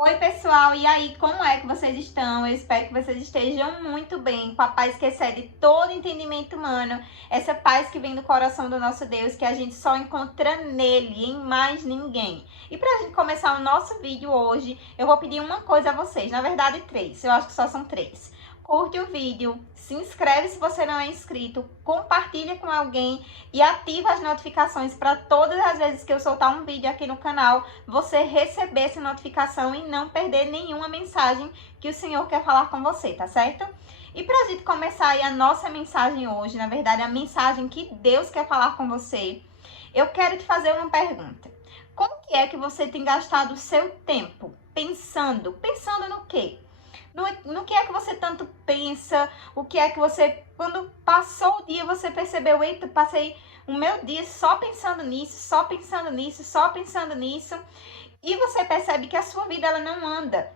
Oi, pessoal, e aí, como é que vocês estão? Eu espero que vocês estejam muito bem, com a paz que excede todo entendimento humano, essa paz que vem do coração do nosso Deus, que a gente só encontra nele, em mais ninguém. E pra gente começar o nosso vídeo hoje, eu vou pedir uma coisa a vocês, na verdade três, eu acho que só são três. Curte o vídeo, se inscreve se você não é inscrito, compartilha com alguém e ativa as notificações para todas as vezes que eu soltar um vídeo aqui no canal, você receber essa notificação e não perder nenhuma mensagem que o Senhor quer falar com você, tá certo? E para a gente começar aí a nossa mensagem hoje, na verdade a mensagem que Deus quer falar com você, eu quero te fazer uma pergunta. Como que é que você tem gastado o seu tempo pensando no quê? No que é que você tanto pensa? O que é que você, quando passou o dia, você percebeu, eita, passei o meu dia só pensando nisso, só pensando nisso, só pensando nisso. E você percebe que a sua vida ela não anda.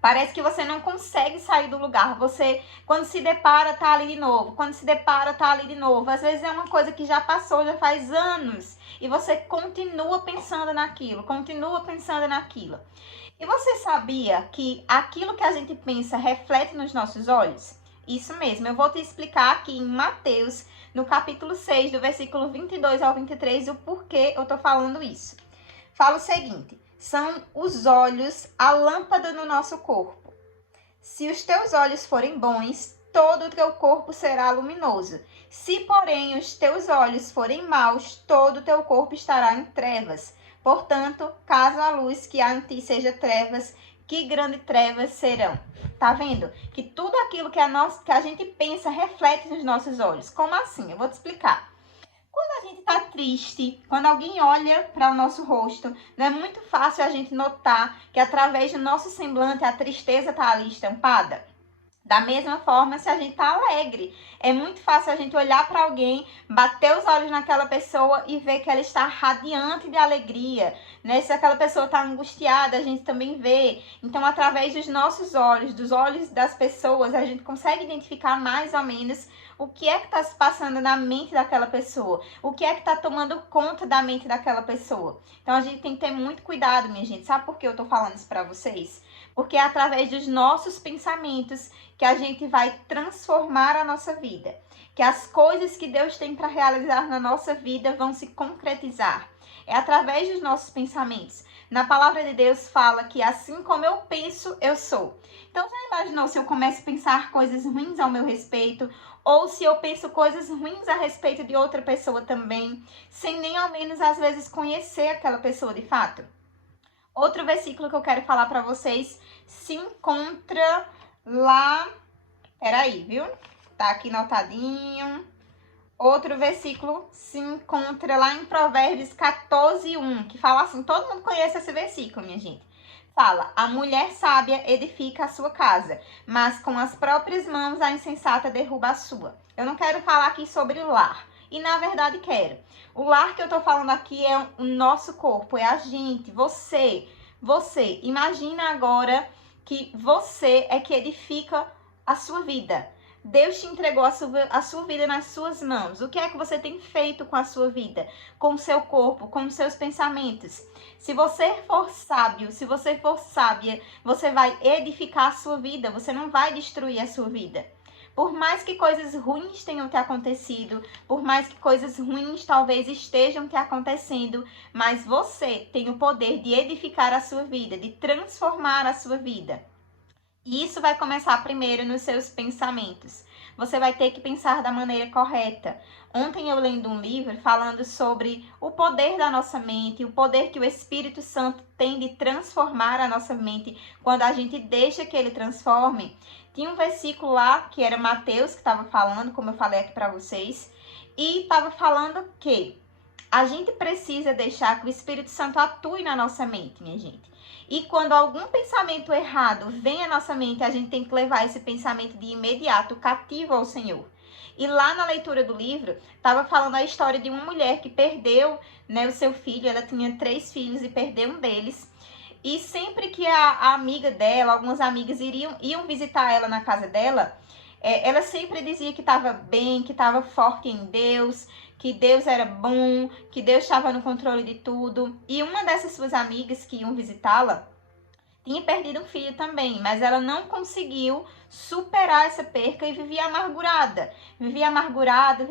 Parece que você não consegue sair do lugar. Você, quando se depara, tá ali de novo. Quando se depara, tá ali de novo. Às vezes é uma coisa que já passou, já faz anos. E você continua pensando naquilo, continua pensando naquilo. E você sabia que aquilo que a gente pensa reflete nos nossos olhos? Isso mesmo, eu vou te explicar aqui em Mateus, no capítulo 6, do versículo 22 ao 23, o porquê eu tô falando isso. Fala o seguinte: são os olhos a lâmpada no nosso corpo. Se os teus olhos forem bons, todo o teu corpo será luminoso. Se, porém, os teus olhos forem maus, todo o teu corpo estará em trevas. Portanto, caso a luz que há em ti seja trevas, que grandes trevas serão. Tá vendo? Que tudo aquilo que a gente pensa reflete nos nossos olhos. Como assim? Eu vou te explicar. Quando a gente tá triste, quando alguém olha para o nosso rosto, não é muito fácil a gente notar que através do nosso semblante a tristeza tá ali estampada? Da mesma forma, se a gente tá alegre, é muito fácil a gente olhar para alguém, bater os olhos naquela pessoa e ver que ela está radiante de alegria, né? Se aquela pessoa tá angustiada, a gente também vê. Então, através dos nossos olhos, dos olhos das pessoas, a gente consegue identificar mais ou menos o que é que está se passando na mente daquela pessoa, o que é que está tomando conta da mente daquela pessoa. Então, a gente tem que ter muito cuidado, minha gente. Sabe por que eu tô falando isso para vocês? Porque é através dos nossos pensamentos que a gente vai transformar a nossa vida, que as coisas que Deus tem para realizar na nossa vida vão se concretizar. É através dos nossos pensamentos. Na palavra de Deus fala que assim como eu penso, eu sou. Então já imaginou se eu começo a pensar coisas ruins ao meu respeito, ou se eu penso coisas ruins a respeito de outra pessoa também, sem nem ao menos às vezes conhecer aquela pessoa de fato? Outro versículo que eu quero falar para vocês se encontra lá, peraí, viu? Tá aqui notadinho. Outro versículo se encontra lá em Provérbios 14:1, que fala assim, todo mundo conhece esse versículo, minha gente. Fala, a mulher sábia edifica a sua casa, mas com as próprias mãos a insensata derruba a sua. Eu não quero falar aqui sobre o lar, e na verdade quero. O lar que eu tô falando aqui é o nosso corpo, é a gente, você. Você, imagina agora que você é que edifica a sua vida. Deus te entregou a sua vida nas suas mãos. O que é que você tem feito com a sua vida? Com o seu corpo, com os seus pensamentos? Se você for sábio, se você for sábia, você vai edificar a sua vida, você não vai destruir a sua vida. Por mais que coisas ruins tenham te acontecido, por mais que coisas ruins talvez estejam te acontecendo, mas você tem o poder de edificar a sua vida, de transformar a sua vida. E isso vai começar primeiro nos seus pensamentos. Você vai ter que pensar da maneira correta. Ontem eu lendo um livro falando sobre o poder da nossa mente, o poder que o Espírito Santo tem de transformar a nossa mente quando a gente deixa que ele transforme. Tinha um versículo lá que era Mateus que estava falando, como eu falei aqui para vocês, e estava falando que a gente precisa deixar que o Espírito Santo atue na nossa mente, minha gente. E quando algum pensamento errado vem à nossa mente, a gente tem que levar esse pensamento de imediato cativo ao Senhor. E lá na leitura do livro, estava falando a história de uma mulher que perdeu, né, o seu filho. Ela tinha 3 filhos e perdeu um deles. E sempre que a amiga dela, algumas amigas iam visitar ela na casa dela, ela sempre dizia que estava bem, que estava forte em Deus, que Deus era bom, que Deus estava no controle de tudo. E uma dessas suas amigas que iam visitá-la tinha perdido um filho também, mas ela não conseguiu superar essa perca e vivia amargurada. Vivia amargurada,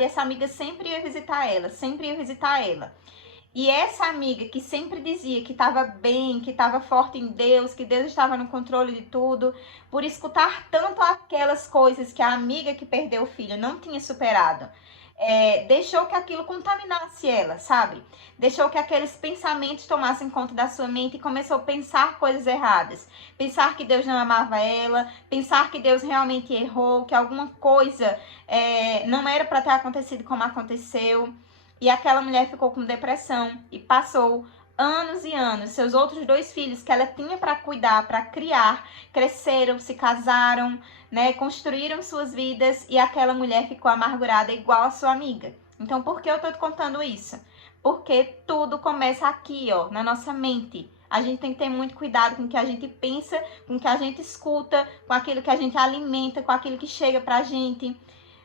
e essa amiga sempre ia visitar ela, sempre ia visitar ela. E essa amiga que sempre dizia que estava bem, que estava forte em Deus, que Deus estava no controle de tudo, por escutar tanto aquelas coisas que a amiga que perdeu o filho não tinha superado, deixou que aquilo contaminasse ela, sabe? Deixou que aqueles pensamentos tomassem conta da sua mente e começou a pensar coisas erradas. Pensar que Deus não amava ela, pensar que Deus realmente errou, que alguma coisa não era para ter acontecido como aconteceu. E aquela mulher ficou com depressão e passou anos e anos. Seus outros 2 filhos que ela tinha para cuidar, para criar, cresceram, se casaram, né, construíram suas vidas, e aquela mulher ficou amargurada igual a sua amiga. Então, por que eu tô te contando isso? Porque tudo começa aqui, ó, na nossa mente. A gente tem que ter muito cuidado com o que a gente pensa, com o que a gente escuta, com aquilo que a gente alimenta, com aquilo que chega pra gente,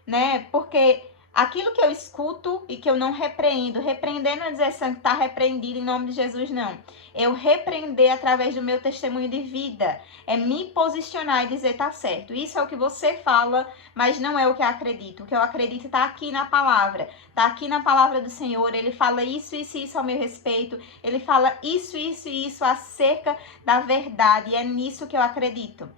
né? Porque aquilo que eu escuto e que eu não repreendo, repreender não é dizer assim, tá repreendido em nome de Jesus, não. Eu repreender através do meu testemunho de vida, é me posicionar e dizer tá certo. Isso é o que você fala, mas não é o que eu acredito. O que eu acredito tá aqui na palavra, tá aqui na palavra do Senhor. Ele fala isso, isso e isso ao meu respeito. Ele fala isso, isso e isso acerca da verdade, e é nisso que eu acredito.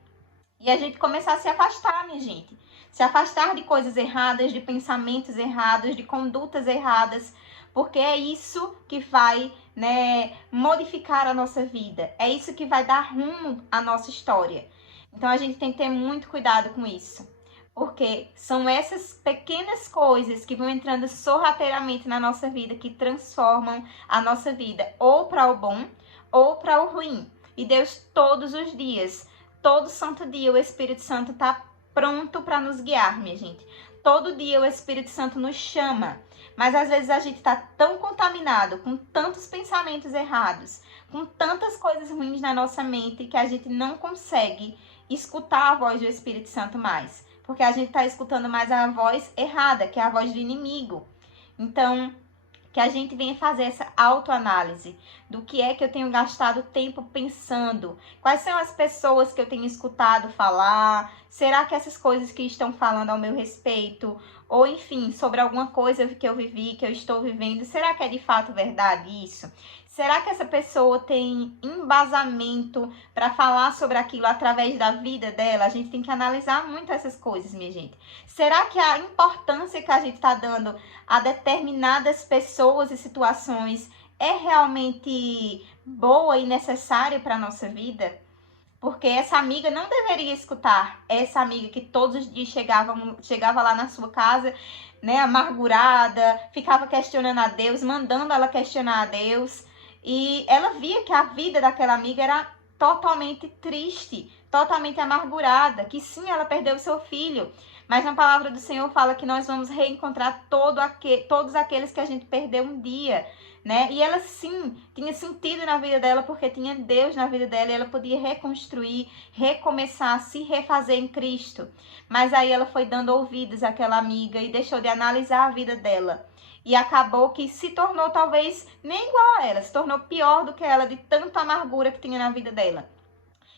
E a gente começar a se afastar, minha gente. Se afastar de coisas erradas, de pensamentos errados, de condutas erradas, porque é isso que vai, né, modificar a nossa vida. É isso que vai dar rumo à nossa história. Então a gente tem que ter muito cuidado com isso. Porque são essas pequenas coisas que vão entrando sorrateiramente na nossa vida que transformam a nossa vida ou para o bom ou para o ruim. E Deus todos os dias, todo santo dia, o Espírito Santo está pronto para nos guiar, minha gente. Todo dia o Espírito Santo nos chama, mas às vezes a gente está tão contaminado com tantos pensamentos errados, com tantas coisas ruins na nossa mente, que a gente não consegue escutar a voz do Espírito Santo mais, porque a gente está escutando mais a voz errada, que é a voz do inimigo. Então, que a gente venha fazer essa autoanálise do que é que eu tenho gastado tempo pensando, quais são as pessoas que eu tenho escutado falar, será que essas coisas que estão falando ao meu respeito, ou enfim, sobre alguma coisa que eu vivi, que eu estou vivendo, será que é de fato verdade isso? Será que essa pessoa tem embasamento para falar sobre aquilo através da vida dela? A gente tem que analisar muito essas coisas, minha gente. Será que a importância que a gente está dando a determinadas pessoas e situações é realmente boa e necessária para a nossa vida? Porque essa amiga não deveria escutar. Essa amiga que todos os dias chegava lá na sua casa, né, amargurada, ficava questionando a Deus, mandando ela questionar a Deus. E ela via que a vida daquela amiga era totalmente triste, totalmente amargurada, que sim, ela perdeu o seu filho. Mas na palavra do Senhor fala que nós vamos reencontrar todos aqueles que a gente perdeu um dia, né? E ela sim, tinha sentido na vida dela, porque tinha Deus na vida dela, e ela podia reconstruir, recomeçar, se refazer em Cristo. Mas aí ela foi dando ouvidos àquela amiga e deixou de analisar a vida dela. E acabou que se tornou talvez nem igual a ela, se tornou pior do que ela, de tanta amargura que tinha na vida dela.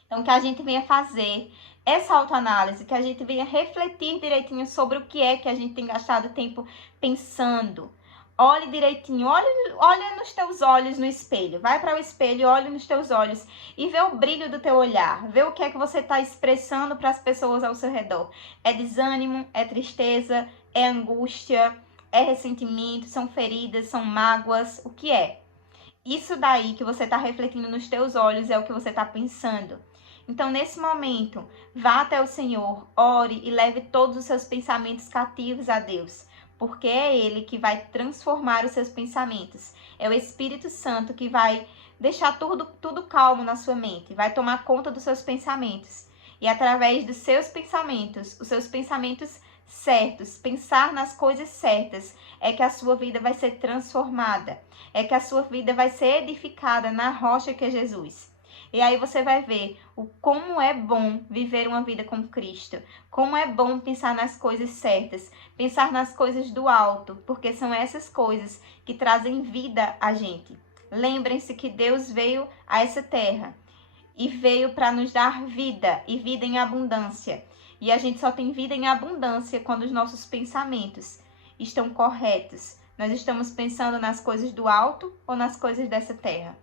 Então, que a gente venha fazer essa autoanálise, que a gente venha refletir direitinho sobre o que é que a gente tem gastado tempo pensando. Olhe direitinho, olha nos teus olhos no espelho. Vai para o espelho, olha nos teus olhos e vê o brilho do teu olhar. Vê o que é que você está expressando para as pessoas ao seu redor. É desânimo, é tristeza, é angústia, é ressentimento, são feridas, são mágoas, o que é? Isso daí que você está refletindo nos teus olhos é o que você está pensando. Então, nesse momento, vá até o Senhor, ore e leve todos os seus pensamentos cativos a Deus, porque é Ele que vai transformar os seus pensamentos. É o Espírito Santo que vai deixar tudo calmo na sua mente, vai tomar conta dos seus pensamentos. E através dos seus pensamentos, os seus pensamentos certos, pensar nas coisas certas, é que a sua vida vai ser transformada, é que a sua vida vai ser edificada na rocha que é Jesus. E aí você vai ver o como é bom viver uma vida com Cristo, como é bom pensar nas coisas certas, pensar nas coisas do alto, porque são essas coisas que trazem vida a gente. Lembrem-se que Deus veio a essa terra e veio para nos dar vida e vida em abundância. E a gente só tem vida em abundância quando os nossos pensamentos estão corretos. Nós estamos pensando nas coisas do alto ou nas coisas dessa terra?